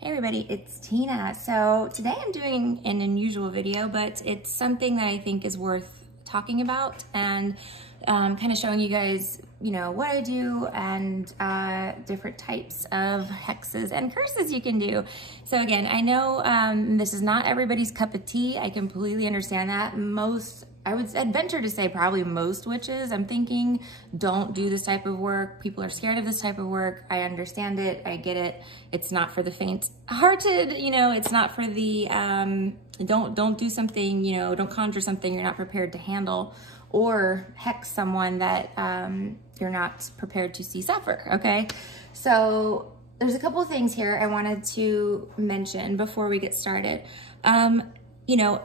Hey everybody, it's Tina. So today I'm doing an unusual video, but it's something that I think is worth talking about and kind of showing you guys, you know, what I do and different types of hexes and curses you can do. So again, I know this is not everybody's cup of tea. I completely understand that. I would venture to say probably most witches, I'm thinking, don't do this type of work. People are scared of this type of work. I understand it. I get it. It's not for the faint-hearted, you know, it's not for the, don't do something, you know, don't conjure something you're not prepared to handle or hex someone that you're not prepared to see suffer, okay? So there's a couple of things here I wanted to mention before we get started. You know,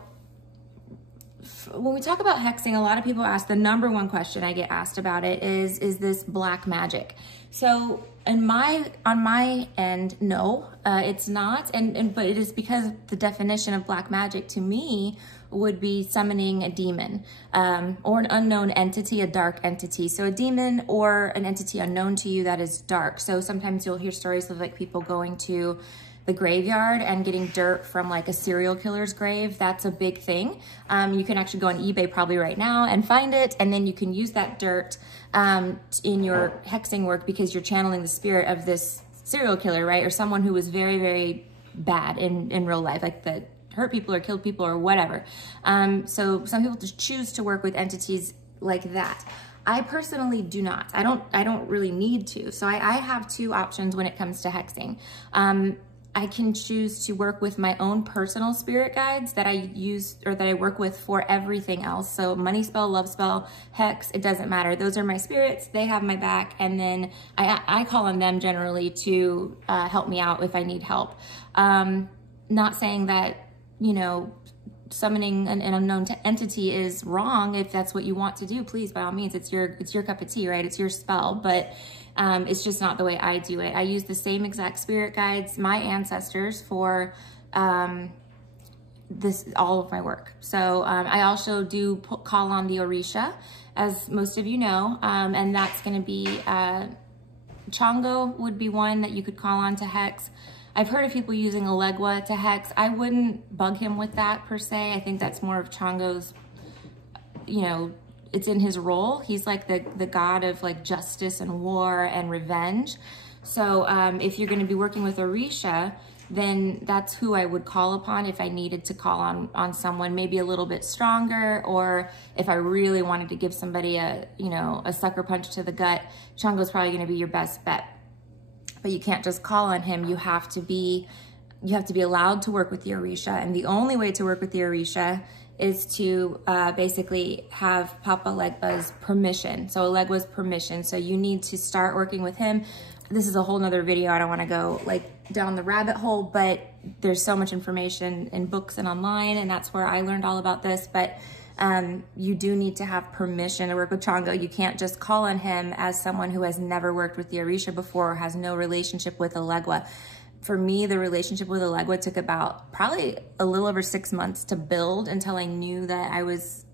when we talk about hexing, a lot of people ask, the number one question I get asked about it is this black magic? So on my end, no, it's not. But it is because the definition of black magic to me would be summoning a demon or an unknown entity, a dark entity. So a demon or an entity unknown to you that is dark. So sometimes you'll hear stories of like people going to the graveyard and getting dirt from like a serial killer's grave. That's a big thing. You can actually go on eBay probably right now and find it, and then you can use that dirt in your hexing work because you're channeling the spirit of this serial killer, right? Or someone who was very, very bad in real life, like that hurt people or killed people or whatever. So some people just choose to work with entities like that. I personally do not. I don't really need to. So I have two options when it comes to hexing. I can choose to work with my own personal spirit guides that I use or that I work with for everything else. So money spell, love spell, hex, it doesn't matter. Those are my spirits. They have my back. And then I call on them generally to help me out if I need help. Not saying that, you know, summoning an unknown entity is wrong. If that's what you want to do, please, by all means, it's your cup of tea, right? It's your spell, but it's just not the way I do it. I use the same exact spirit guides, my ancestors, for all of my work. So I also do call on the Orisha, as most of you know, and that's going to be Chongo would be one that you could call on to hex. I've heard of people using Elegua to hex. I wouldn't bug him with that per se. I think that's more of Chongo's, you know, it's in his role. He's like the god of like justice and war and revenge. So if you're gonna be working with Orisha, then that's who I would call upon if I needed to call on someone maybe a little bit stronger, or if I really wanted to give somebody a, you know, a sucker punch to the gut, Chongo's probably gonna be your best bet. But you can't just call on him. You have to be allowed to work with the Orisha. And the only way to work with the Orisha is to basically have Papa Legba's permission. So Elegwa's permission. So you need to start working with him. This is a whole nother video. I don't want to go like down the rabbit hole, but there's so much information in books and online, and that's where I learned all about this. But you do need to have permission to work with Chongo. You can't just call on him as someone who has never worked with the Orisha before or has no relationship with Elegua. For me, the relationship with Elegua took about probably a little over 6 months to build until I knew that I was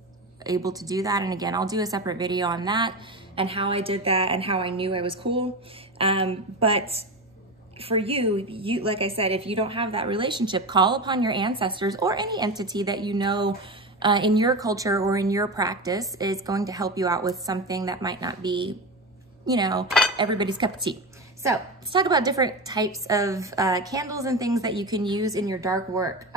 able to do that. And again, I'll do a separate video on that and how I did that and how I knew I was cool. But for you, like I said, if you don't have that relationship, call upon your ancestors or any entity that you know in your culture or in your practice is going to help you out with something that might not be, you know, everybody's cup of tea. So let's talk about different types of candles and things that you can use in your dark work.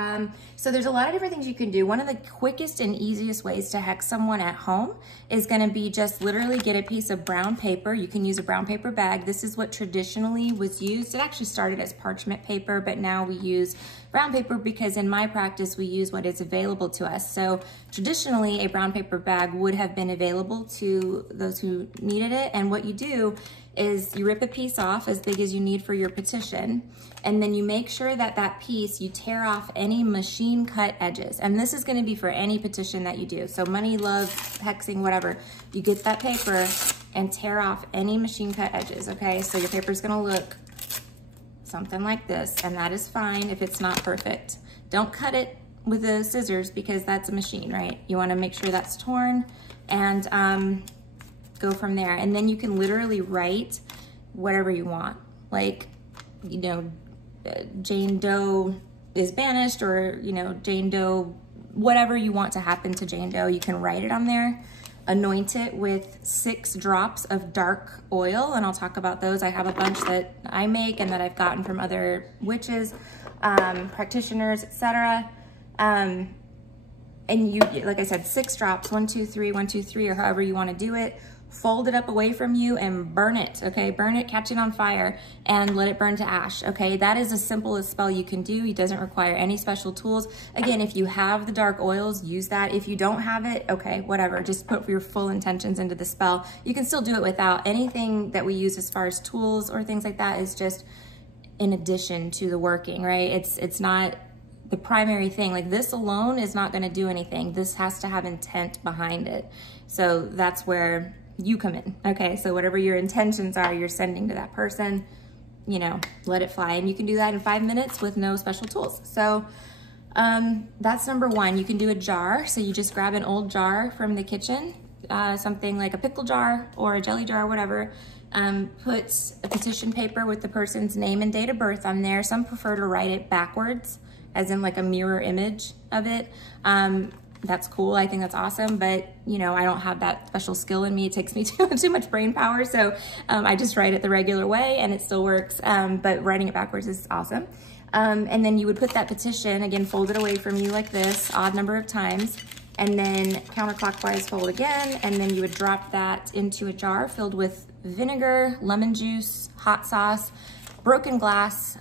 So there's a lot of different things you can do. One of the quickest and easiest ways to hex someone at home is gonna be just literally get a piece of brown paper. You can use a brown paper bag. This is what traditionally was used. It actually started as parchment paper, but now we use brown paper because in my practice, we use what is available to us. So traditionally, a brown paper bag would have been available to those who needed it. And what you do is you rip a piece off as big as you need for your petition, and then you make sure that that piece, you tear off any machine cut edges. And this is gonna be for any petition that you do. So money, love, hexing, whatever. You get that paper and tear off any machine cut edges, okay? So your paper's gonna look something like this, and that is fine if it's not perfect. Don't cut it with the scissors because that's a machine, right? You wanna make sure that's torn and go from there. And then you can literally write whatever you want. Like, you know, Jane Doe is banished, or, you know, Jane Doe, whatever you want to happen to Jane Doe, you can write it on there. Anoint it with 6 drops of dark oil, and I'll talk about those. I have a bunch that I make and that I've gotten from other witches, practitioners, etc. And you, like I said, 6 drops, 1, 2, 3, 1, 2, 3, or however you want to do it. Fold it up away from you and burn it, okay? Burn it, catch it on fire, and let it burn to ash, okay? That is the simplest spell you can do. It doesn't require any special tools. Again, if you have the dark oils, use that. If you don't have it, okay, whatever. Just put your full intentions into the spell. You can still do it without. Anything that we use as far as tools or things like that is just in addition to the working, right? It's not the primary thing. Like, this alone is not gonna do anything. This has to have intent behind it. So that's where you come in, okay? So whatever your intentions are, you're sending to that person, you know, let it fly. And you can do that in 5 minutes with no special tools. So that's number 1. You can do a jar. So you just grab an old jar from the kitchen, something like a pickle jar or a jelly jar or whatever. Put a petition paper with the person's name and date of birth on there. Some prefer to write it backwards, as in like a mirror image of it. That's cool. I think that's awesome. But, you know, I don't have that special skill in me. It takes me too much brain power. So I just write it the regular way and it still works. But writing it backwards is awesome. And then you would put that petition, again, fold it away from you like this, odd number of times, and then counterclockwise fold again. And then you would drop that into a jar filled with vinegar, lemon juice, hot sauce, broken glass,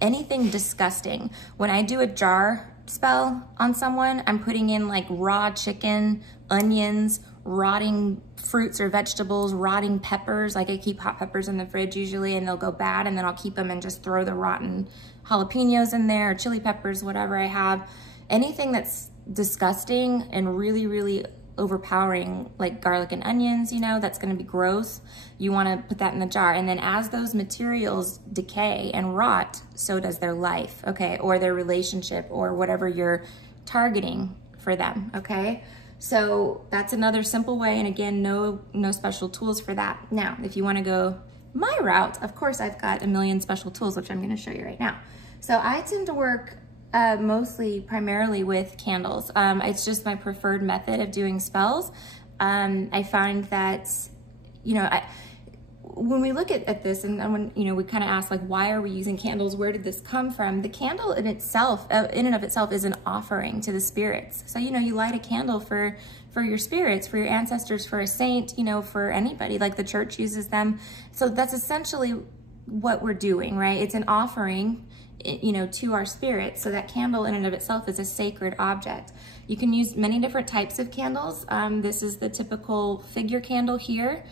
anything disgusting. When I do a jar spell on someone, I'm putting in like raw chicken, onions, rotting fruits or vegetables, rotting peppers. Like, I keep hot peppers in the fridge usually, and they'll go bad, and then I'll keep them and just throw the rotten jalapenos in there, or chili peppers, whatever I have. Anything that's disgusting and really, really overpowering, like garlic and onions, you know, that's going to be gross. You want to put that in the jar. And then as those materials decay and rot, so does their life, okay? Or their relationship, or whatever you're targeting for them, okay? So that's another simple way. And again, no special tools for that. Now, if you want to go my route, of course, I've got a million special tools, which I'm going to show you right now. So I tend to work primarily with candles. It's just my preferred method of doing spells. I find that, you know, when we look at this, and when, you know, we kind of ask, like, why are we using candles? Where did this come from? The candle in itself, in and of itself, is an offering to the spirits. So, you know, you light a candle for your spirits, for your ancestors, for a saint, you know, for anybody. Like, the church uses them. So that's essentially what we're doing, right? It's an offering, you know, to our spirits. So that candle in and of itself is a sacred object. You can use many different types of candles. This is the typical figure candle here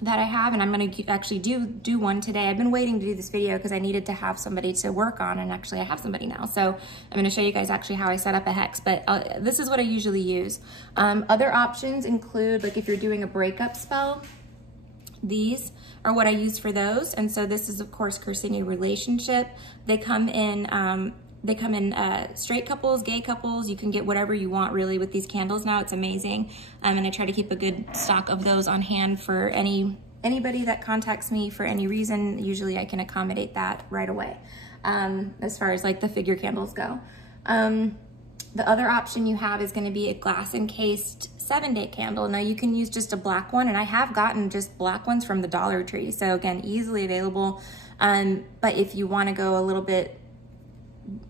that I have, and I'm going to actually do one today. I've been waiting to do this video because I needed to have somebody to work on, and actually I have somebody now. So I'm going to show you guys actually how I set up a hex, but this is what I usually use. Other options include, like, if you're doing a breakup spell, these are what I use for those. And so this is, of course, cursing a relationship. They come in straight couples, gay couples. You can get whatever you want really with these candles now. It's amazing. And I try to keep a good stock of those on hand for anybody that contacts me for any reason. Usually I can accommodate that right away, as far as like the figure candles go. The other option you have is going to be a glass encased 7-day candle. Now you can use just a black one, and I have gotten just black ones from the Dollar Tree. So again, easily available. But if you want to go a little bit,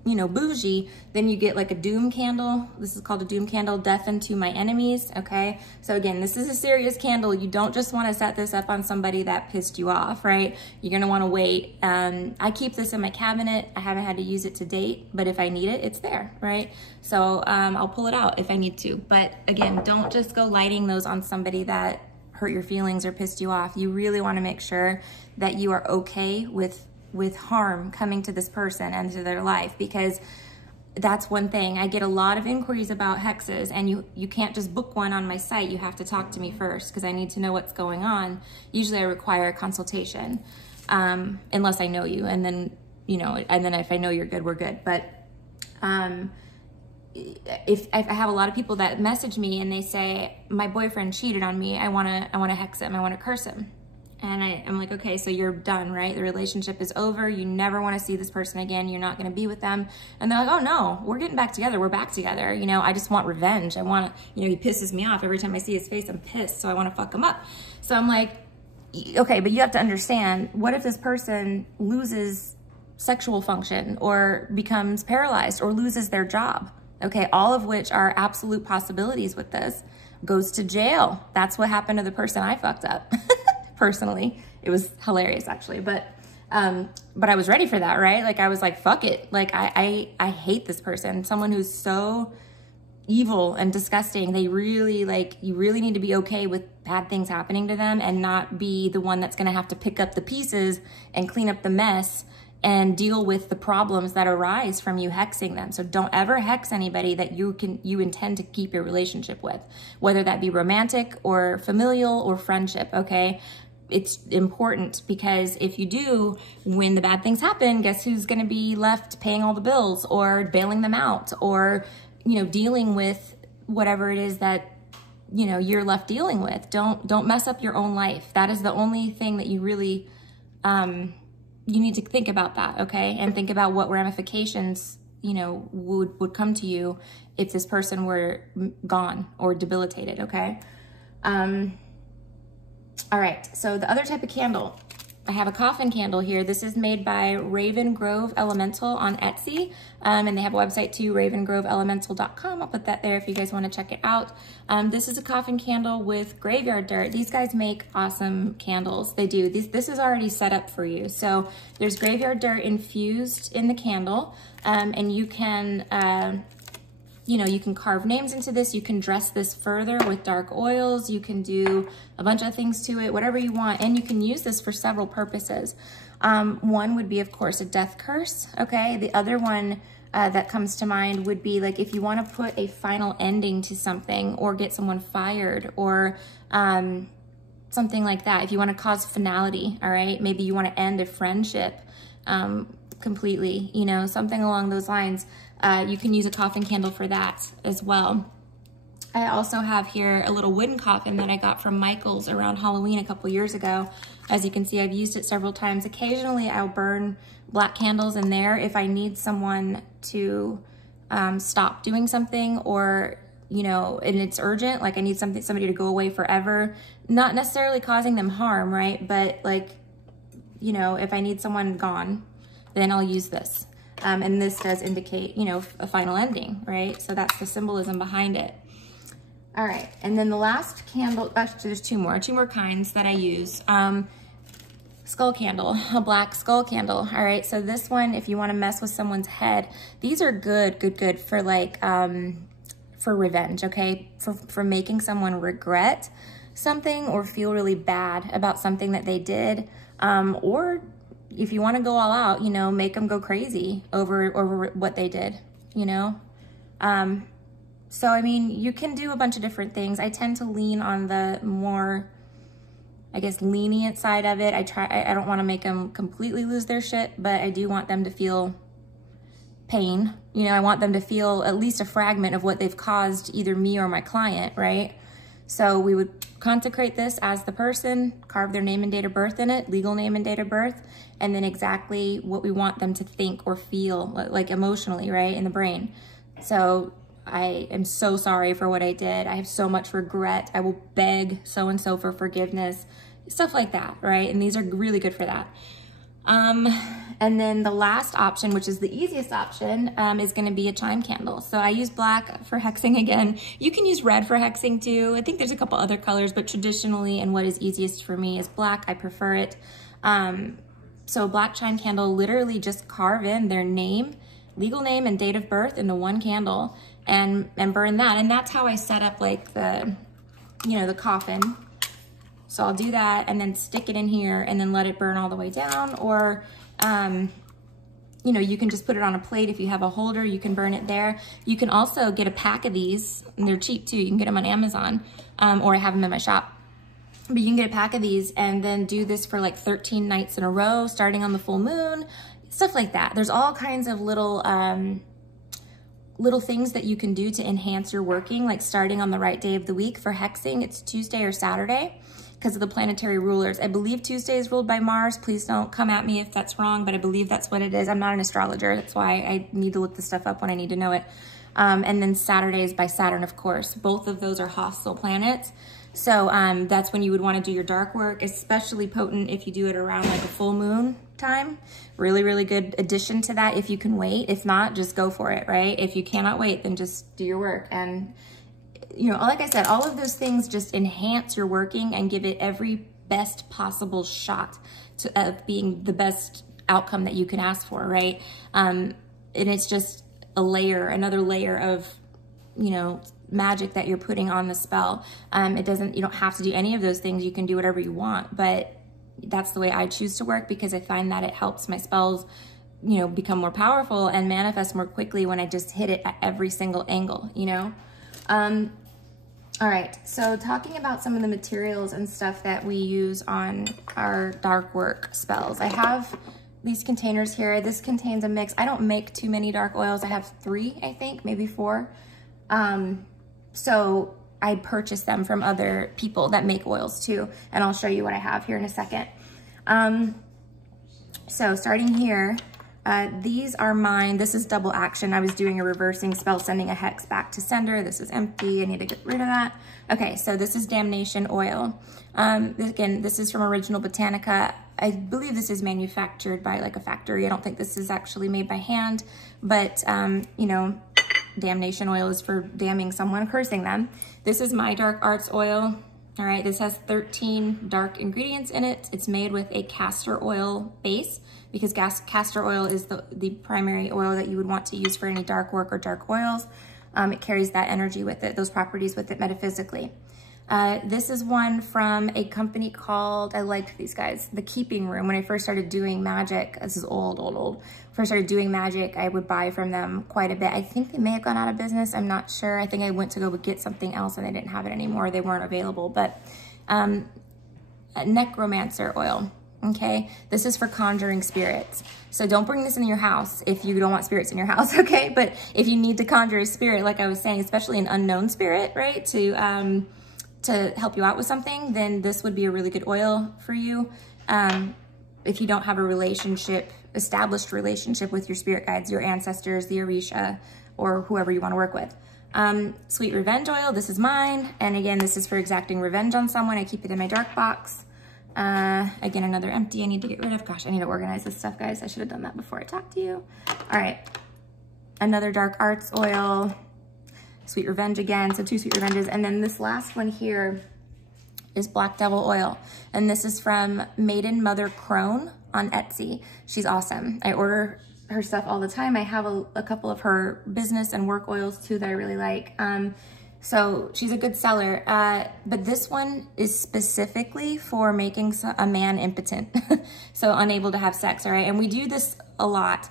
you know, bougie, then you get like a doom candle. This is called a doom candle, death unto my enemies, okay? So again, this is a serious candle. You don't just want to set this up on somebody that pissed you off, right? You're gonna want to wait. I keep this in my cabinet. I haven't had to use it to date, but if I need it, it's there, right? So I'll pull it out if I need to. But again, don't just go lighting those on somebody that hurt your feelings or pissed you off. You really want to make sure that you are okay with harm coming to this person and to their life, because that's one thing. I get a lot of inquiries about hexes, and you can't just book one on my site. You have to talk to me first because I need to know what's going on. Usually I require a consultation, unless I know you, and then, you know, and then if I know you're good, we're good. But if I have a lot of people that message me and they say, my boyfriend cheated on me, I want to hex him, I want to curse him. And I'm like, okay, so you're done, right? The relationship is over. You never want to see this person again. You're not going to be with them. And they're like, oh no, we're getting back together. We're back together. You know, I just want revenge. I want to, you know, he pisses me off. Every time I see his face, I'm pissed. So I want to fuck him up. So I'm like, okay, but you have to understand, what if this person loses sexual function or becomes paralyzed or loses their job? Okay, all of which are absolute possibilities with this. Goes to jail. That's what happened to the person I fucked up. Personally, it was hilarious actually, but I was ready for that, right? Like I was like, fuck it. Like I hate this person. Someone who's so evil and disgusting. They really, like, you really need to be okay with bad things happening to them and not be the one that's going to have to pick up the pieces and clean up the mess and deal with the problems that arise from you hexing them. So don't ever hex anybody that you intend to keep your relationship with, whether that be romantic or familial or friendship, okay? It's important because if you do, when the bad things happen, guess who's going to be left paying all the bills or bailing them out or, you know, dealing with whatever it is that, you know, you're left dealing with. Don't mess up your own life. That is the only thing that you really, you need to think about that, okay? And think about what ramifications, you know, would come to you if this person were gone or debilitated, okay? All right, so the other type of candle, I have a coffin candle here. This is made by Raven Grove Elemental on Etsy, and they have a website too, ravengroveelemental.com. I'll put that there if you guys want to check it out. This is a coffin candle with graveyard dirt. These guys make awesome candles. They do. This is already set up for you. So there's graveyard dirt infused in the candle, and you can, you know, you can carve names into this. You can dress this further with dark oils. You can do a bunch of things to it, whatever you want. And you can use this for several purposes. One would be, of course, a death curse, okay? The other one that comes to mind would be like if you want to put a final ending to something or get someone fired or something like that. If you want to cause finality, all right? Maybe you want to end a friendship completely, you know, something along those lines. You can use a coffin candle for that as well. I also have here a little wooden coffin that I got from Michael's around Halloween a couple years ago. As you can see, I've used it several times. Occasionally I'll burn black candles in there if I need someone to stop doing something or, you know, and it's urgent, like I need somebody to go away forever, not necessarily causing them harm, right? But like, you know, if I need someone gone, then I'll use this. And this does indicate, you know, a final ending, right? So that's the symbolism behind it. All right, and then the last candle, actually there's two more kinds that I use. Skull candle, a black skull candle. All right, so this one, if you wanna mess with someone's head, these are good for like, for revenge, okay? For making someone regret something or feel really bad about something that they did, or if you want to go all out, you know, make them go crazy over what they did, you know? So, I mean, you can do a bunch of different things. I tend to lean on the more, I guess, lenient side of it. I don't want to make them completely lose their shit, but I do want them to feel pain. You know, I want them to feel at least a fragment of what they've caused either me or my client, right? So we would consecrate this as the person, carve their name and date of birth in it, legal name and date of birth, and then exactly what we want them to think or feel, like emotionally, right, in the brain. So I am so sorry for what I did. I have so much regret. I will beg so-and-so for forgiveness, stuff like that, right? And these are really good for that. And then the last option, which is the easiest option, is going to be a chime candle. So I use black for hexing again. You can use red for hexing too. I think there's a couple other colors, but traditionally, and what is easiest for me is black. I prefer it. So a black chime candle, literally just carve in their name, legal name and date of birth into one candle and burn that. And that's how I set up like the, you know, the coffin. So I'll do that and then stick it in here and then let it burn all the way down. Or, you know, you can just put it on a plate. If you have a holder, you can burn it there. You can also get a pack of these, and they're cheap too. You can get them on Amazon, or I have them in my shop. But you can get a pack of these and then do this for like 13 nights in a row, starting on the full moon, stuff like that. There's all kinds of little, little things that you can do to enhance your working, like starting on the right day of the week. For hexing, it's Tuesday or Saturday. because of the planetary rulers. I believe Tuesday is ruled by Mars. Please don't come at me if that's wrong, but I believe that's what it is. I'm not an astrologer. That's why I need to look this stuff up when I need to know it. And then Saturday is by Saturn, of course. Both of those are hostile planets. So that's when you would want to do your dark work, especially potent if you do it around like a full moon time. Really, really good addition to that if you can wait. If not, just go for it, right? If you cannot wait, then just do your work. And, you know, like I said, all of those things just enhance your working and give it every best possible shot of being the best outcome that you can ask for, right? And it's just a layer, another layer of, you know, magic that you're putting on the spell. You don't have to do any of those things. You can do whatever you want, but that's the way I choose to work because I find that it helps my spells, you know, become more powerful and manifest more quickly when I just hit it at every single angle, you know? All right, so talking about some of the materials and stuff that we use on our dark work spells. I have these containers here. This contains a mix. I don't make too many dark oils. I have 3, I think, maybe 4. So I purchase them from other people that make oils too. And I'll show you what I have here in a second. So starting here, these are mine. This is double action. I was doing a reversing spell, sending a hex back to sender. This is empty. I need to get rid of that. Okay, so this is Damnation Oil. Again, this is from Original Botanica. I believe this is manufactured by like a factory. I don't think this is actually made by hand, but you know, Damnation Oil is for damning someone, cursing them. This is my Dark Arts Oil. All right, this has 13 dark ingredients in it. It's made with a castor oil base because castor oil is the primary oil that you would want to use for any dark work or dark oils. It carries that energy with it, those properties with it metaphysically. This is one from a company called, I liked these guys, The Keeping Room. When I first started doing magic, this is old. First started doing magic, I would buy from them quite a bit. I think they may have gone out of business, I'm not sure. I think I went to go get something else and they didn't have it anymore. They weren't available, but necromancer oil, okay? This is for conjuring spirits. So don't bring this in your house if you don't want spirits in your house, okay? But if you need to conjure a spirit, like I was saying, especially an unknown spirit, right? To help you out with something, then this would be a really good oil for you. If you don't have a established relationship with your spirit guides, your ancestors, the Orisha, or whoever you want to work with. Sweet Revenge Oil, this is mine. And again, this is for exacting revenge on someone. I keep it in my dark box. Again, another empty I need to get rid of. Gosh, I need to organize this stuff, guys. I should have done that before I talked to you. All right, another Dark Arts Oil. Sweet Revenge again, so 2 Sweet Revenges. And then this last one here is Black Devil Oil. And this is from Maiden Mother Crone on Etsy. She's awesome. I order her stuff all the time. I have a couple of her business and work oils too that I really like. So she's a good seller. But this one is specifically for making a man impotent. So unable to have sex, all right? And we do this a lot.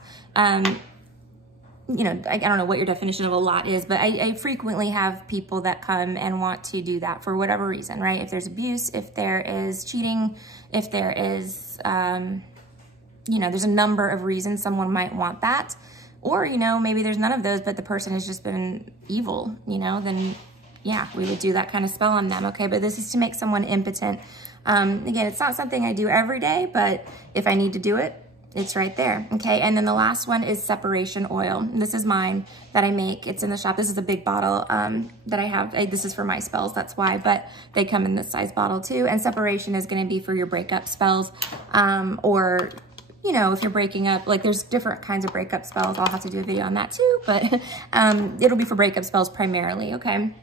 You know, I don't know what your definition of a lot is, but I frequently have people that come and want to do that for whatever reason, right? If there's abuse, if there is cheating, if there is, you know, there's a number of reasons someone might want that. Or, you know, maybe there's none of those, but the person has just been evil, you know, then yeah, we would do that kind of spell on them, okay? But this is to make someone impotent. Again, it's not something I do every day, but if I need to do it, it's right there, okay? And then the last one is Separation Oil. This is mine that I make. It's in the shop. This is a big bottle that I have. This is for my spells, that's why, but they come in this size bottle too. And Separation is gonna be for your breakup spells or, you know, if you're breaking up, like there's different kinds of breakup spells. I'll have to do a video on that too, but it'll be for breakup spells primarily, okay?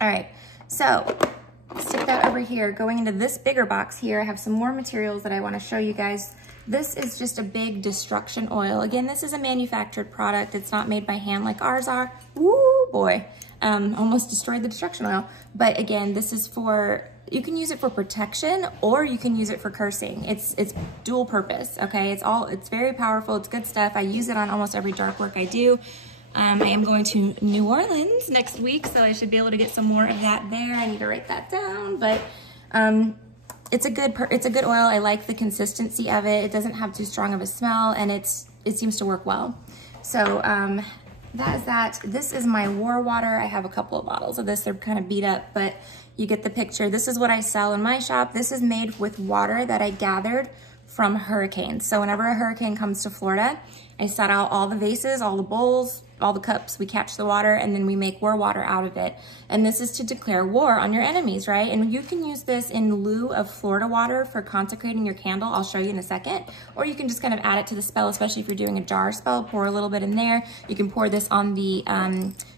All right, so stick that over here. Going into this bigger box here, I have some more materials that I wanna show you guys. This is just a big destruction oil. Again, this is a manufactured product. It's not made by hand like ours are. Woo, boy. Almost destroyed the destruction oil. But again, this is for, you can use it for protection or you can use it for cursing. It's dual purpose, okay? It's very powerful. It's good stuff. I use it on almost every dark work I do. I am going to New Orleans next week, so I should be able to get some more of that there. I need to write that down, but it's a good oil. I like the consistency of it. It doesn't have too strong of a smell, and it seems to work well. So that is that. This is my war water. I have a couple of bottles of this. They're kind of beat up, but you get the picture. This is what I sell in my shop. This is made with water that I gathered from hurricanes. So whenever a hurricane comes to Florida, I set out all the vases, all the bowls, all the cups, we catch the water, and then we make war water out of it. And this is to declare war on your enemies, right? And you can use this in lieu of Florida water for consecrating your candle. I'll show you in a second. Or you can just kind of add it to the spell, especially if you're doing a jar spell, pour a little bit in there. You can pour this on the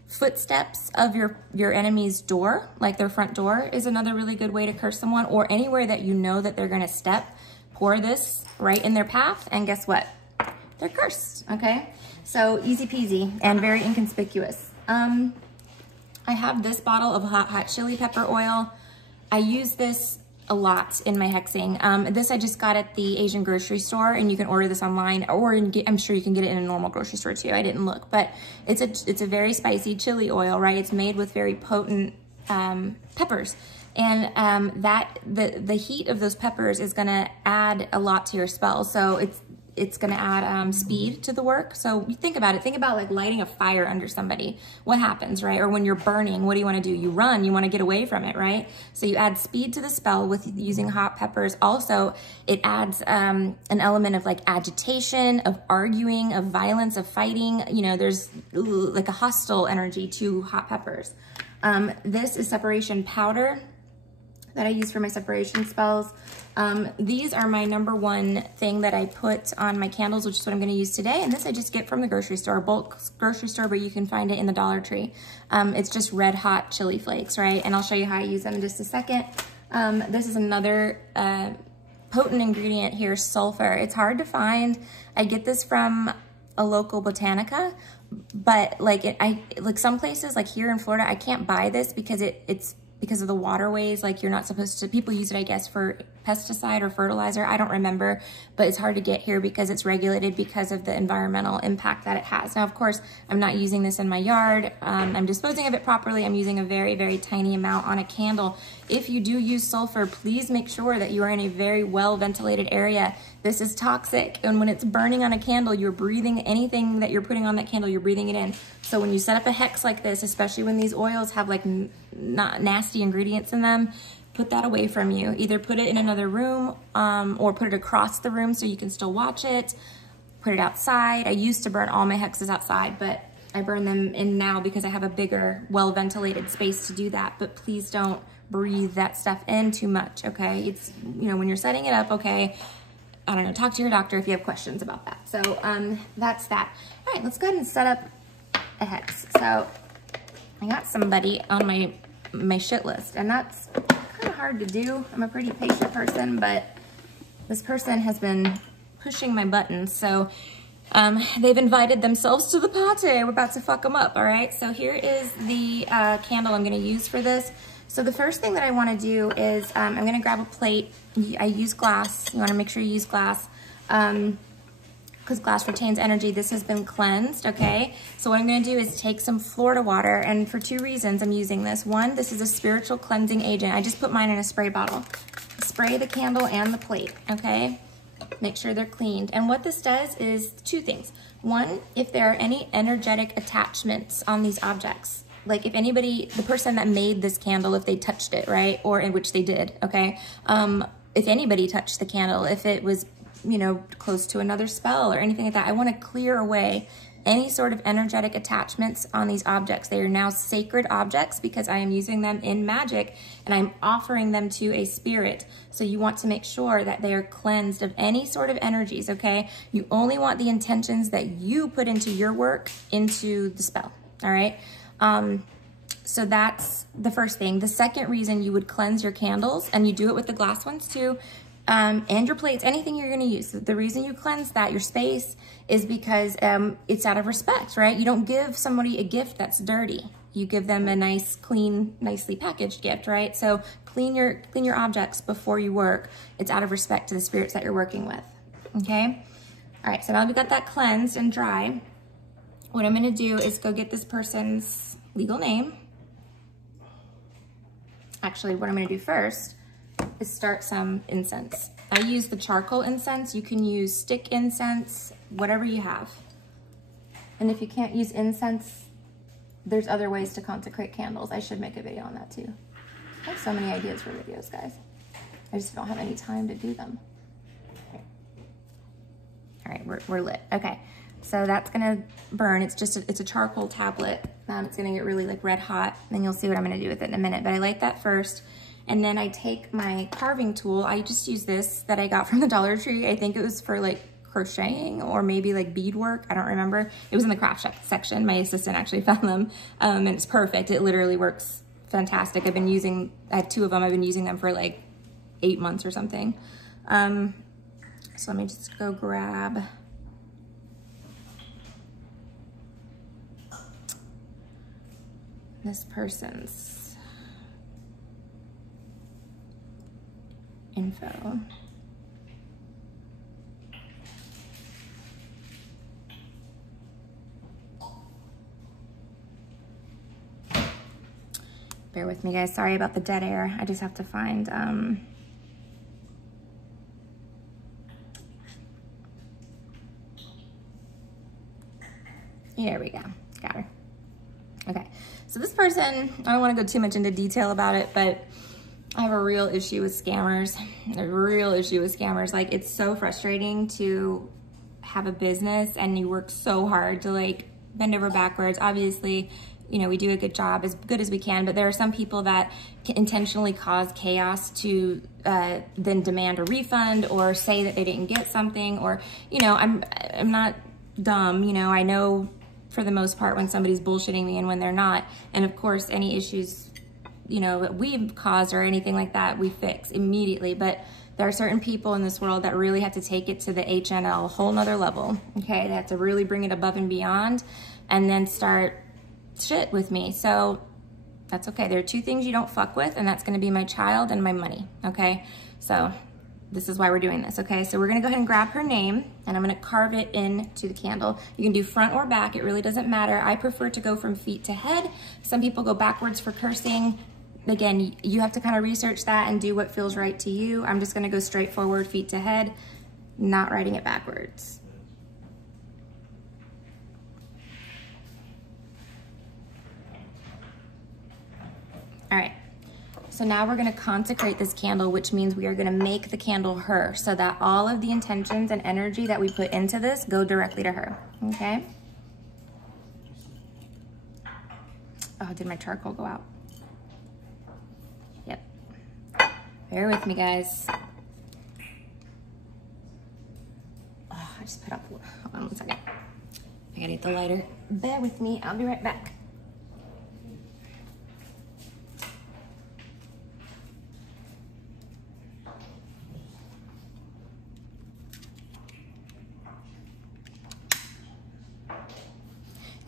footsteps of your enemy's door, like their front door is another really good way to curse someone, or anywhere that you know that they're gonna step. Pour this right in their path, and guess what? They're cursed, okay? So easy peasy and very inconspicuous. I have this bottle of hot chili pepper oil. I use this a lot in my hexing. This I just got at the Asian grocery store, and you can order this online, or I'm sure you can get it in a normal grocery store too. I didn't look, but it's a very spicy chili oil, right? It's made with very potent peppers. And the heat of those peppers is gonna add a lot to your spell. So it's gonna add speed to the work. So you think about it. Think about like lighting a fire under somebody. What happens, right? Or when you're burning, what do you wanna do? You run, you wanna get away from it, right? So you add speed to the spell with using hot peppers. Also, it adds an element of like agitation, of arguing, of violence, of fighting. You know, there's like a hostile energy to hot peppers. This is separation powder that I use for my separation spells. These are my #1 thing that I put on my candles, which is what I'm gonna use today. And this I just get from the grocery store, bulk grocery store, but you can find it in the Dollar Tree. It's just red hot chili flakes, right? And I'll show you how I use them in just a second. This is another potent ingredient here, sulfur. It's hard to find. I get this from a local botanica, but like some places, like here in Florida, I can't buy this because it's because of the waterways. Like you're not supposed to, people use it, I guess, for pesticide or fertilizer. I don't remember, but it's hard to get here because it's regulated because of the environmental impact that it has. Now, of course, I'm not using this in my yard. I'm disposing of it properly. I'm using a very, very tiny amount on a candle. If you do use sulfur, please make sure that you are in a very well ventilated area. This is toxic. And when it's burning on a candle, you're breathing anything that you're putting on that candle, you're breathing it in. So when you set up a hex like this, especially when these oils have like not nasty ingredients in them, put that away from you. Either put it in another room or put it across the room so you can still watch it. Put it outside. I used to burn all my hexes outside, but I burn them in now because I have a bigger, well-ventilated space to do that. But please don't breathe that stuff in too much, okay? It's, you know, when you're setting it up, okay, I don't know, talk to your doctor if you have questions about that. So that's that. All right, let's go ahead and set up a hex. So I got somebody on my shit list, and that's kind of hard to do. I'm a pretty patient person, but this person has been pushing my buttons. So they've invited themselves to the party. We're about to fuck them up, all right? So here is the candle I'm gonna use for this. So the first thing that I wanna do is I'm gonna grab a plate. I use glass. You wanna make sure you use glass because glass retains energy. This has been cleansed, okay? So what I'm gonna do is take some Florida water, and for 2 reasons I'm using this. One, this is a spiritual cleansing agent. I just put mine in a spray bottle. Spray the candle and the plate, okay? Make sure they're cleaned. And what this does is 2 things. One, if there are any energetic attachments on these objects, like if anybody, the person that made this candle, if they touched it, right? Or in which they did, okay? If anybody touched the candle, if it was, you know, close to another spell or anything like that, I want to clear away any sort of energetic attachments on these objects. They are now sacred objects because I am using them in magic and I'm offering them to a spirit. So you want to make sure that they are cleansed of any sort of energies, okay? You only want the intentions that you put into your work into the spell, all right? So that's the first thing. The second reason you would cleanse your candles, and you do it with the glass ones too, and your plates, anything you're gonna use. The reason you cleanse that, your space, is because it's out of respect, right? You don't give somebody a gift that's dirty. You give them a nice, clean, nicely packaged gift, right? So clean your objects before you work. It's out of respect to the spirits that you're working with, okay? All right, so now we've got that cleansed and dry. What I'm gonna do is go get this person's legal name. Actually, what I'm gonna do first is start some incense. I use the charcoal incense. You can use stick incense, whatever you have. And if you can't use incense, there's other ways to consecrate candles. I should make a video on that too. I have so many ideas for videos, guys. I just don't have any time to do them. All right, we're lit. Okay, so that's gonna burn. It's a charcoal tablet. It's gonna get really like red hot, and you'll see what I'm gonna do with it in a minute. But I light that first, and then I take my carving tool. I just use this that I got from the Dollar Tree. I think it was for like crocheting or maybe like beadwork. I don't remember. It was in the craft shop section. My assistant actually found them, and it's perfect. It literally works fantastic. I have 2 of them. I've been using them for like 8 months or something. So let me just go grab this person's info. Bear with me, guys. Sorry about the dead air. I just have to find, here we go. Got her. Okay. So this person, I don't want to go too much into detail about it, but I have a real issue with scammers. A real issue with scammers. Like, it's so frustrating to have a business and you work so hard to like bend over backwards. Obviously, you know, we do a good job, as good as we can, but there are some people that can intentionally cause chaos to then demand a refund or say that they didn't get something, or, you know, I'm not dumb, you know, I know for the most part when somebody's bullshitting me and when they're not. And of course, any issues, you know, that we've caused or anything like that, we fix immediately. But there are certain people in this world that really have to take it to the HNL, whole nother level, okay? They have to really bring it above and beyond and then start shit with me. So that's okay. There are 2 things you don't fuck with, and that's gonna be my child and my money, okay? So this is why we're doing this, okay? So we're gonna go ahead and grab her name, and I'm gonna carve it into the candle. You can do front or back, it really doesn't matter. I prefer to go from feet to head. Some people go backwards for cursing. Again, you have to kind of research that and do what feels right to you. I'm just gonna go straight forward, feet to head, not writing it backwards. All right, so now we're gonna consecrate this candle, which means we are gonna make the candle her, so that all of the intentions and energy that we put into this go directly to her, okay? Oh, did my charcoal go out? Yep. Bear with me, guys. Oh, I just put up, hold on 1 second. I gotta get the lighter. Bear with me, I'll be right back.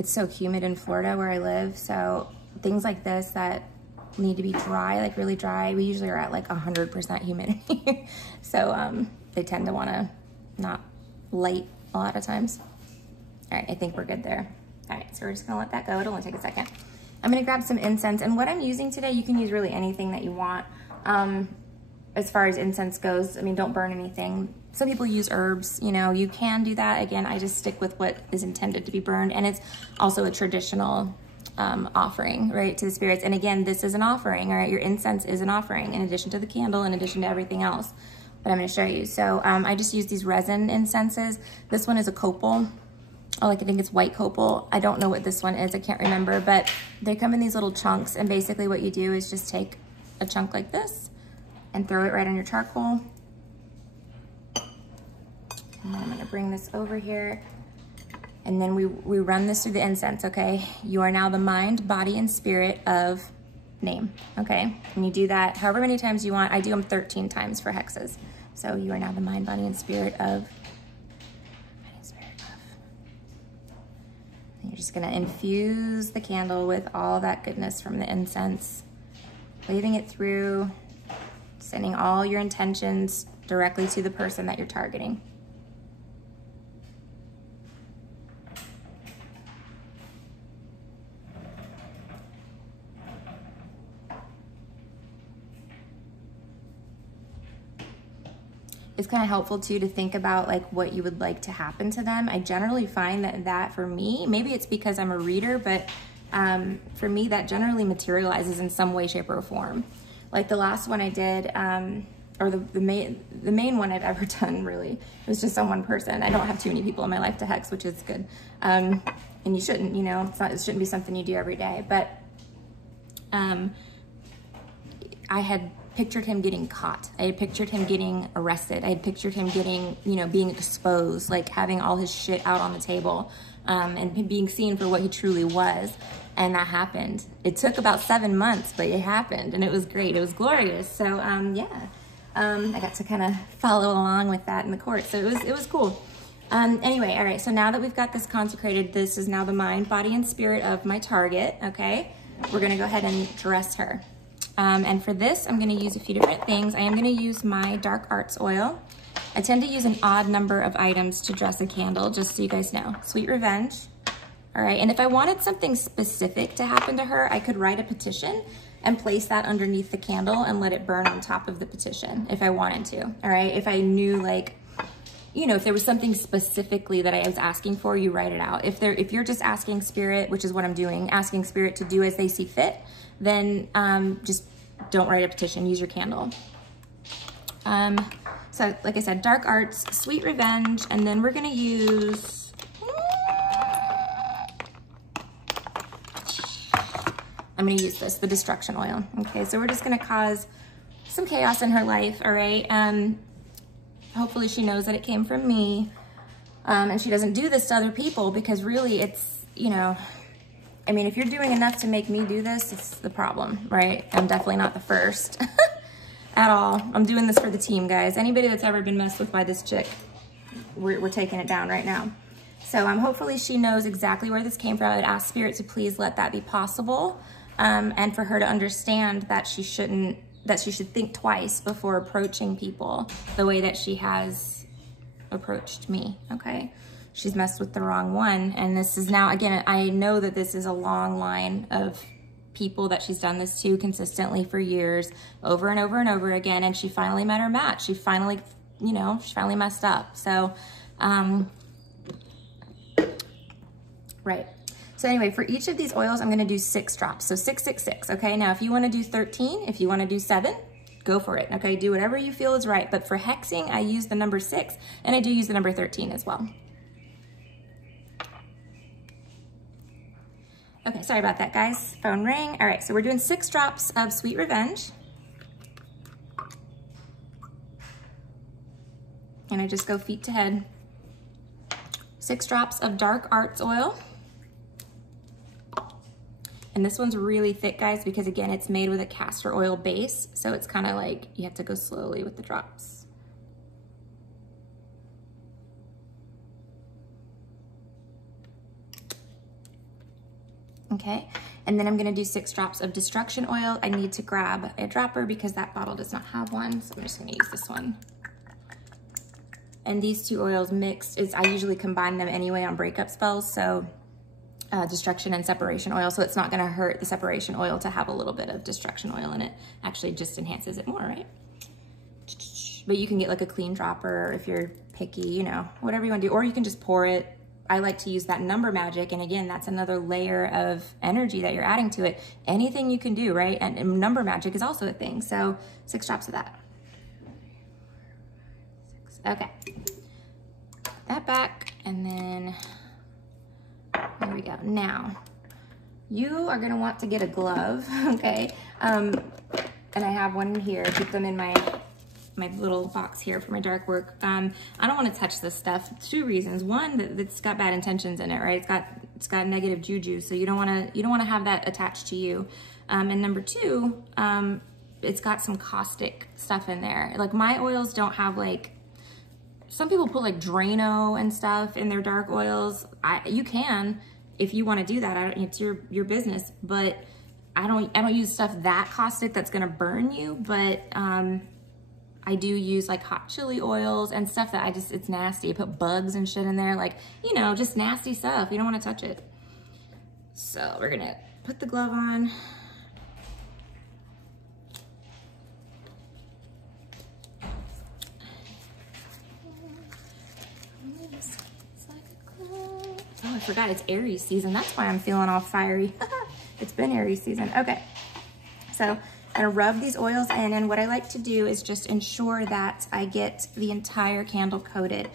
It's so humid in Florida where I live, so things like this that need to be dry, like really dry, we usually are at like 100% humidity. So they tend to want to not light a lot of times. All right, I think we're good there. All right, so we're just gonna let that go. It'll only take a second. I'm gonna grab some incense, and what I'm using today, you can use really anything that you want. As far as incense goes, I mean, don't burn anything. Some people use herbs, you know, you can do that. Again, I just stick with what is intended to be burned, and it's also a traditional offering, right, to the spirits. And again, this is an offering, all right? Your incense is an offering in addition to the candle, in addition to everything else that I'm gonna show you. So I just use these resin incenses. This one is a copal. Oh, like I think it's white copal. I don't know what this one is, I can't remember, but they come in these little chunks, and basically what you do is just take a chunk like this and throw it right on your charcoal. And then I'm gonna bring this over here, and then we run this through the incense, okay? You are now the mind, body, and spirit of name, okay? And you do that however many times you want. I do them 13 times for hexes. So you are now the mind, body, and spirit of, and you're just gonna infuse the candle with all that goodness from the incense, waving it through, sending all your intentions directly to the person that you're targeting. It's kind of helpful too to think about like what you would like to happen to them. I generally find that for me, maybe it's because I'm a reader, but for me that generally materializes in some way, shape, or form, Like the last one I did, or the main one I've ever done, really, it was just on one person. I don't have too many people in my life to hex, which is good. And you shouldn't, you know, it shouldn't be something you do every day. But I had pictured him getting caught. I had pictured him getting arrested. I had pictured him getting, you know, being exposed, like having all his shit out on the table, and being seen for what he truly was. And that happened. It took about 7 months, but it happened, and it was great. It was glorious. So yeah, I got to kind of follow along with that in the court. So it was cool. Anyway, all right, so now that we've got this consecrated, this is now the mind, body, and spirit of my target, okay? We're gonna go ahead and dress her. And for this, I'm gonna use a few different things. I am gonna use my Dark Arts oil. I tend to use an odd number of items to dress a candle, just so you guys know. Sweet Revenge, all right? And if I wanted something specific to happen to her, I could write a petition and place that underneath the candle and let it burn on top of the petition if I wanted to, all right? If I knew, like, you know, if there was something specifically that I was asking for, you write it out. If you're just asking Spirit, which is what I'm doing, asking Spirit to do as they see fit, then just don't write a petition, use your candle. So like I said, Dark Arts, Sweet Revenge, and then we're gonna use, I'm gonna use this, the Destruction Oil. Okay, so we're just gonna cause some chaos in her life, all right? Hopefully she knows that it came from me, and she doesn't do this to other people, because really it's, you know, I mean, if you're doing enough to make me do this, it's the problem, right? I'm definitely not the first at all. I'm doing this for the team, guys. Anybody that's ever been messed with by this chick, we're taking it down right now. So hopefully she knows exactly where this came from. I would ask Spirit to please let that be possible, and for her to understand that she should think twice before approaching people the way that she has approached me, okay? She's messed with the wrong one. And this is now, again, I know that this is a long line of people that she's done this to consistently for years, over and over and over again. And she finally met her match. She finally, you know, she finally messed up. So, right. So anyway, for each of these oils, I'm gonna do 6 drops. So 6, 6, 6, okay? Now, if you wanna do 13, if you wanna do 7, go for it, okay? Do whatever you feel is right. But for hexing, I use the number 6, and I do use the number 13 as well. Okay, sorry about that, guys. Phone rang. All right, so we're doing 6 drops of Sweet Revenge. And I just go feet to head. 6 drops of Dark Arts oil. And this one's really thick, guys, because again, it's made with a castor oil base. So it's kind of like you have to go slowly with the drops. Okay, and then I'm gonna do 6 drops of Destruction Oil. I need to grab a dropper because that bottle does not have one, so I'm just gonna use this one. And these 2 oils mixed I usually combine them anyway on breakup spells, so Destruction and Separation Oil, so it's not gonna hurt the Separation Oil to have a little bit of Destruction Oil in it. Actually just enhances it more, right? But you can get like a clean dropper if you're picky, you know, whatever you wanna do, or you can just pour it. I like to use that number magic, and again, that's another layer of energy that you're adding to it. Anything you can do, right? And number magic is also a thing, so 6 drops of that. 6. Okay. Put that back, and then there we go. Now, you are gonna want to get a glove, okay? And I have one here. Keep them in my little box here for my dark work. I don't want to touch this stuff. 2 reasons. One, that it's got bad intentions in it, right? It's got negative juju, so you don't want to have that attached to you. And number 2, it's got some caustic stuff in there. Like my oils don't have like, some people put like Drano and stuff in their dark oils. You can if you want to do that. It's your business, but I don't use stuff that caustic that's gonna burn you, but I do use like hot chili oils and stuff that it's nasty. I put bugs and shit in there, like, you know, just nasty stuff. You don't want to touch it. So we're gonna put the glove on. Oh, I forgot it's Aries season. That's why I'm feeling all fiery. It's been Aries season. Okay. So gonna rub these oils in, and what I like to do is just ensure that I get the entire candle coated.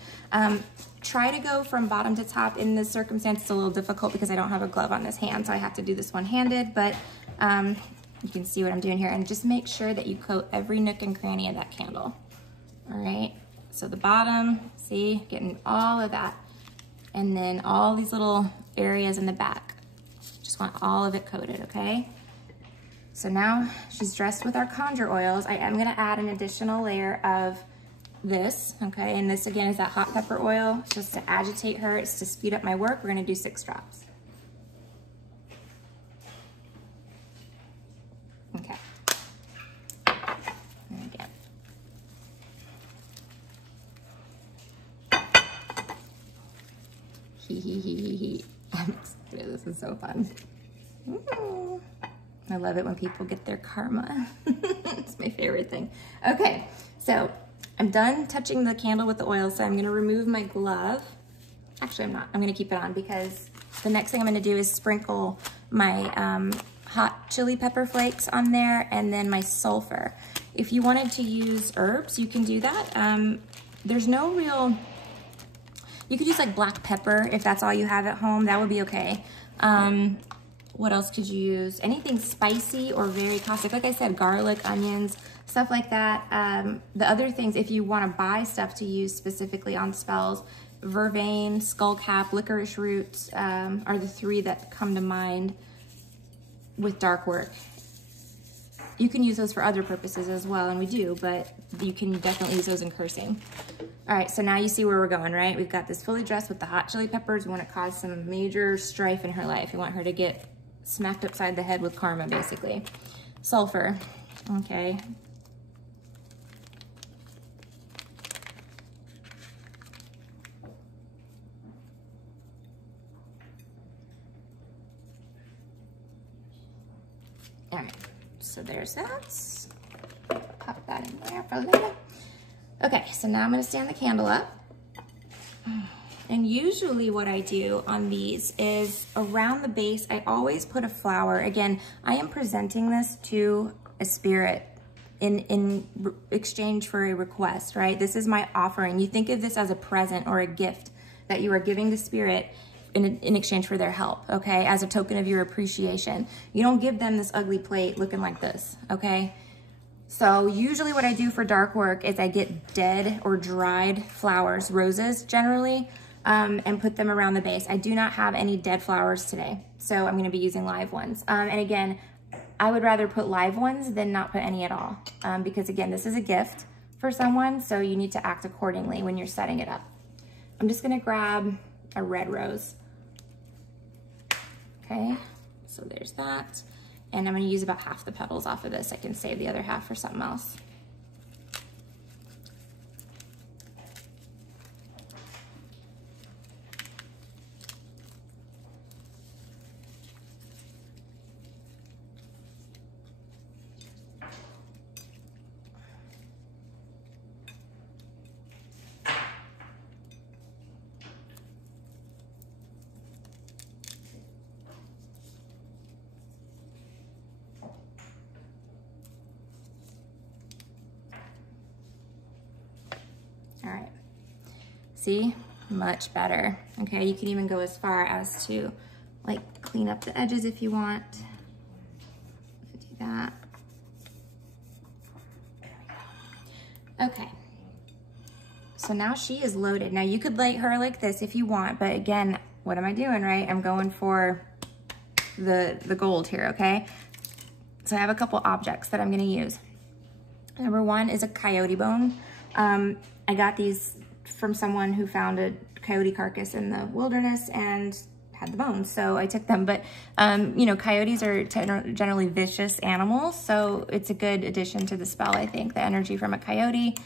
Try to go from bottom to top. In this circumstance, it's a little difficult because I don't have a glove on this hand, so I have to do this one-handed, but you can see what I'm doing here, and just make sure that you coat every nook and cranny of that candle. All right, so the bottom, see, getting all of that, and then all these little areas in the back. Just want all of it coated, okay? So now she's dressed with our conjure oils. I am gonna add an additional layer of this, okay? And this again is that hot pepper oil. It's just to agitate her, it's to speed up my work. We're gonna do 6 drops. Okay. And again. Hee. I'm excited, this is so fun. Ooh. I love it when people get their karma. It's my favorite thing. Okay, so I'm done touching the candle with the oil, so I'm gonna remove my glove. Actually, I'm not. I'm gonna keep it on because the next thing I'm gonna do is sprinkle my hot chili pepper flakes on there and then my sulfur. If you wanted to use herbs, you can do that. There's no real, you could use like black pepper if that's all you have at home, that would be okay. What else could you use? Anything spicy or very caustic, like I said, garlic, onions, stuff like that. The other things, if you want to buy stuff to use specifically on spells, vervain, skullcap, licorice root are the 3 that come to mind with dark work. You can use those for other purposes as well, and we do, but you can definitely use those in cursing. All right, so now you see where we're going, right? We've got this fully dressed with the hot chili peppers. We want to cause some major strife in her life. We want her to get smacked upside the head with karma, basically. Sulfur, okay. All right, so there's that. Pop that in there for a little. Okay, so now I'm gonna stand the candle up. And usually what I do on these is around the base, I always put a flower. Again, I am presenting this to a spirit in exchange for a request, right? This is my offering. You think of this as a present or a gift that you are giving the spirit in exchange for their help, okay? As a token of your appreciation. You don't give them this ugly plate looking like this, okay? So usually what I do for dark work is I get dead or dried flowers, roses generally, and put them around the base. I do not have any dead flowers today, so I'm gonna be using live ones. And again, I would rather put live ones than not put any at all, because again, this is a gift for someone, so you need to act accordingly when you're setting it up. I'm just gonna grab a red rose. Okay, so there's that. And I'm gonna use about half the petals off of this. I can save the other half for something else. All right, see, much better. Okay, you can even go as far as to like clean up the edges if you want. Do that. Okay, so now she is loaded. Now you could light her like this if you want, but again, what am I doing, right? I'm going for the gold here, okay? So I have a couple objects that I'm gonna use. Number 1 is a coyote bone. I got these from someone who found a coyote carcass in the wilderness and had the bones, so I took them. But, you know, coyotes are generally vicious animals, so it's a good addition to the spell, I think, the energy from a coyote.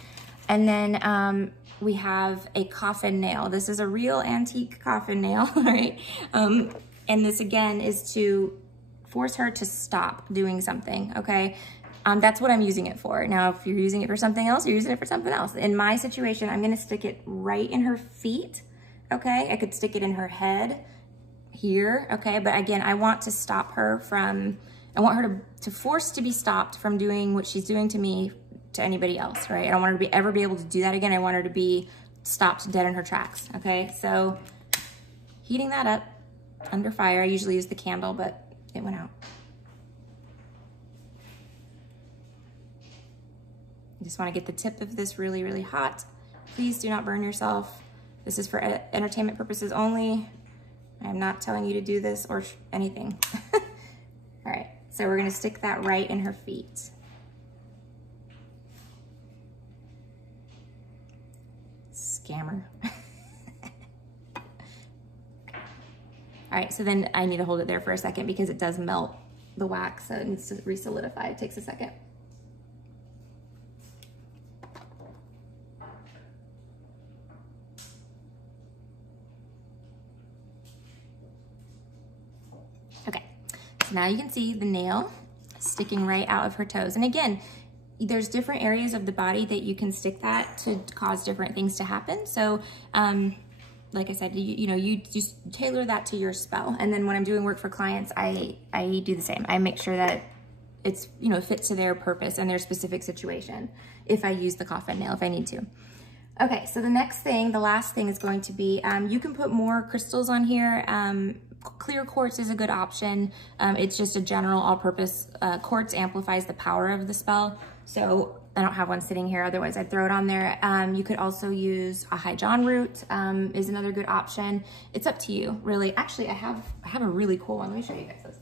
And then we have a coffin nail. This is a real antique coffin nail, all right? And this, again, is to force her to stop doing something, okay? That's what I'm using it for. Now, if you're using it for something else, you're using it for something else. In my situation, I'm gonna stick it right in her feet, okay? I could stick it in her head here, okay? But again, I want to stop her from, I want her to force to be stopped from doing what she's doing to me to anybody else, right? I don't want her to ever be able to do that again. I want her to be stopped dead in her tracks, okay? So heating that up under fire. I usually use the candle, but it went out. You just want to get the tip of this really, really hot. Please do not burn yourself. This is for entertainment purposes only. I'm not telling you to do this or anything. All right, so we're gonna stick that right in her feet. Scammer. All right, so then I need to hold it there for a second because it does melt the wax, so it needs to re-solidify. It takes a second. Okay, so now you can see the nail sticking right out of her toes. And again, there's different areas of the body that you can stick that to cause different things to happen. So, like I said, you just tailor that to your spell. And then when I'm doing work for clients, I do the same. I make sure that it's, fits to their purpose and their specific situation if I use the coffin nail, if I need to. Okay, so the next thing, the last thing is going to be, you can put more crystals on here. Clear quartz is a good option. It's just a general all-purpose, quartz amplifies the power of the spell. So I don't have one sitting here, otherwise I'd throw it on there. You could also use a high john root, is another good option. It's up to you, really. Actually, I have a really cool one. Let me show you guys this.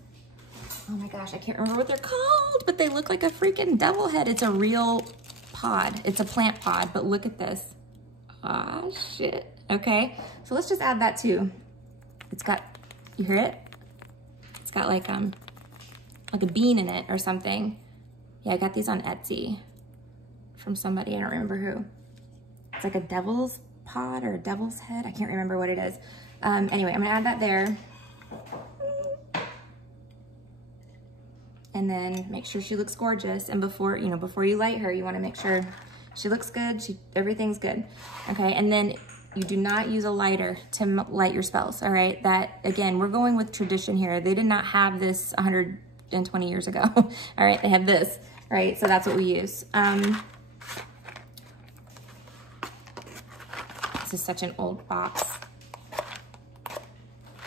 Oh my gosh, I can't remember what they're called, but they look like a freaking devil head. It's a real pod. It's a plant pod, but look at this. Ah, shit. Okay, so let's just add that too. It's got, you hear it? It's got like a bean in it or something. Yeah, I got these on Etsy from somebody, I don't remember who. It's like a devil's pod or a devil's head. I can't remember what it is. Anyway, I'm gonna add that there. And then make sure she looks gorgeous. And before you light her, you wanna make sure she looks good, everything's good. Okay, and then you do not use a lighter to light your spells, all right? That, again, we're going with tradition here. They did not have this 120 years ago, all right? They had this, right? So that's what we use. This is such an old box.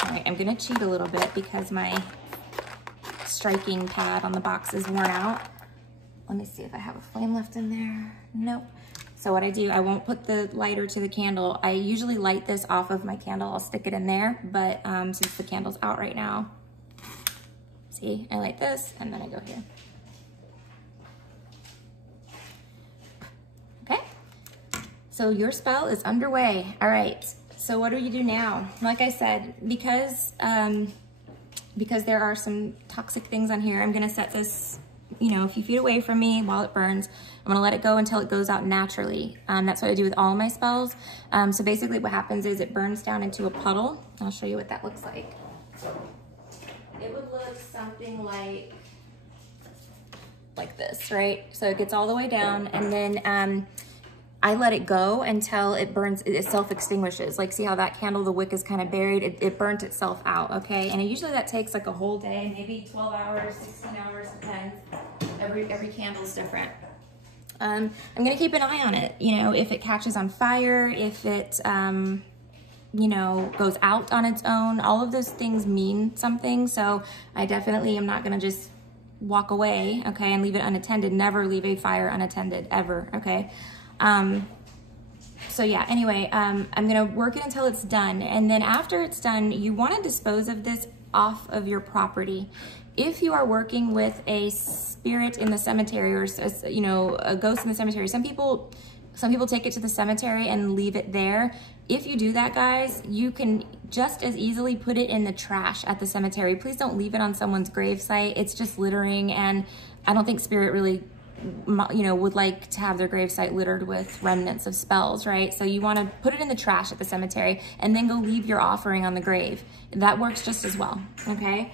All right, I'm gonna cheat a little bit because my striking pad on the box is worn out. Let me see if I have a flame left in there. Nope. So what I do, I won't put the lighter to the candle. I usually light this off of my candle. I'll stick it in there, but since the candle's out right now, see, I light this and then I go here. Okay, so your spell is underway. All right, so what do you do now? Like I said, because there are some toxic things on here, I'm gonna set this a few feet away from me while it burns. I'm gonna let it go until it goes out naturally. That's what I do with all of my spells. So basically what happens is it burns down into a puddle. I'll show you what that looks like. It would look something like this, right? So it gets all the way down and then I let it go until it burns, it self-extinguishes. Like see how that candle, the wick is kind of buried, it burnt itself out, okay? And usually that takes like a whole day, maybe 12 hours, 16 hours, depends. Every candle's different. I'm gonna keep an eye on it. If it catches on fire, if it, goes out on its own, all of those things mean something. So I definitely am not gonna just walk away, okay, and leave it unattended. Never leave a fire unattended, ever, okay? So yeah, anyway, I'm gonna work it until it's done. And then after it's done, you wanna dispose of this off of your property. If you are working with a spirit in the cemetery or, a ghost in the cemetery, some people take it to the cemetery and leave it there. If you do that, guys, you can just as easily put it in the trash at the cemetery. Please don't leave it on someone's gravesite. It's just littering, and I don't think spirit really would like to have their gravesite littered with remnants of spells, right? So you want to put it in the trash at the cemetery and then go leave your offering on the grave. That works just as well, okay?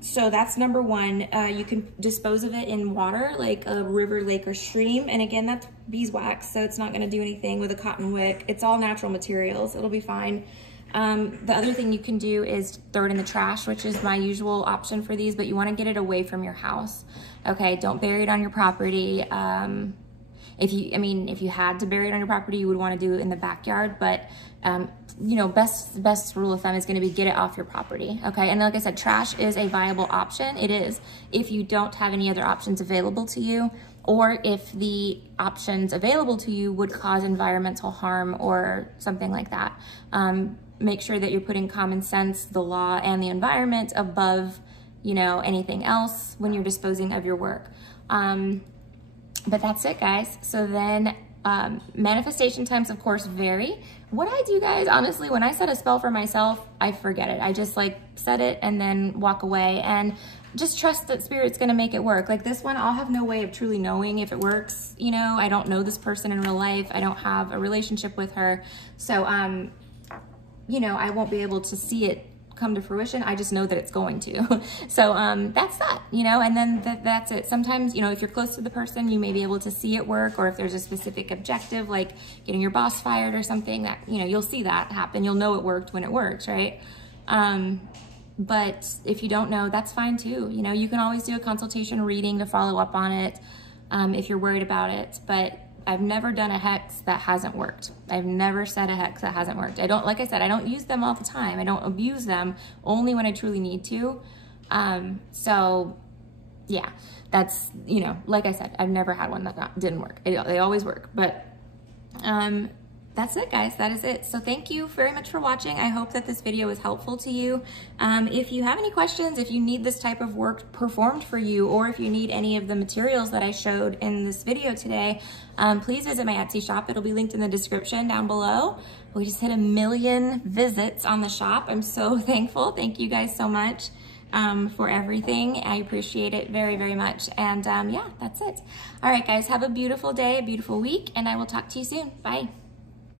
So that's number one. You can dispose of it in water, like a river, lake, or stream. And again, that's beeswax, so it's not gonna do anything with a cotton wick. It's all natural materials, it'll be fine. The other thing you can do is throw it in the trash, which is my usual option for these, but you want to get it away from your house. Okay, don't bury it on your property. If you had to bury it on your property, you would want to do it in the backyard, but you know, best rule of thumb is going to be get it off your property. Okay, and like I said, trash is a viable option. It is, if you don't have any other options available to you, or if the options available to you would cause environmental harm or something like that. Make sure that you're putting common sense, the law, and the environment above, you know, anything else when you're disposing of your work. But that's it, guys. So then manifestation times, of course, vary. What I do, guys, honestly, when I set a spell for myself, I forget it. I just like set it and then walk away and just trust that Spirit's gonna make it work. Like this one, I'll have no way of truly knowing if it works. You know, I don't know this person in real life. I don't have a relationship with her. So, you know, I won't be able to see it come to fruition. I just know that it's going to. So that's that, you know, and then that's it. Sometimes, you know, if you're close to the person, you may be able to see it work, or if there's a specific objective, like getting your boss fired or something, that, you know, you'll see that happen. You'll know it worked when it works, right? But if you don't know, that's fine too. You know, you can always do a consultation reading to follow up on it if you're worried about it. But I've never done a hex that hasn't worked. I've never said a hex that hasn't worked. I don't, like I said, I don't use them all the time. I don't abuse them, only when I truly need to. So yeah, that's, you know, like I said, I've never had one that didn't work. They always work. But that's it, guys. That is it. So thank you very much for watching. I hope that this video was helpful to you. If you have any questions, if you need this type of work performed for you, or if you need any of the materials that I showed in this video today, please visit my Etsy shop. It'll be linked in the description down below. We just hit 1 million visits on the shop. I'm so thankful. Thank you guys so much for everything. I appreciate it very, very much. And yeah, that's it. All right, guys, have a beautiful day, a beautiful week, and I will talk to you soon. Bye.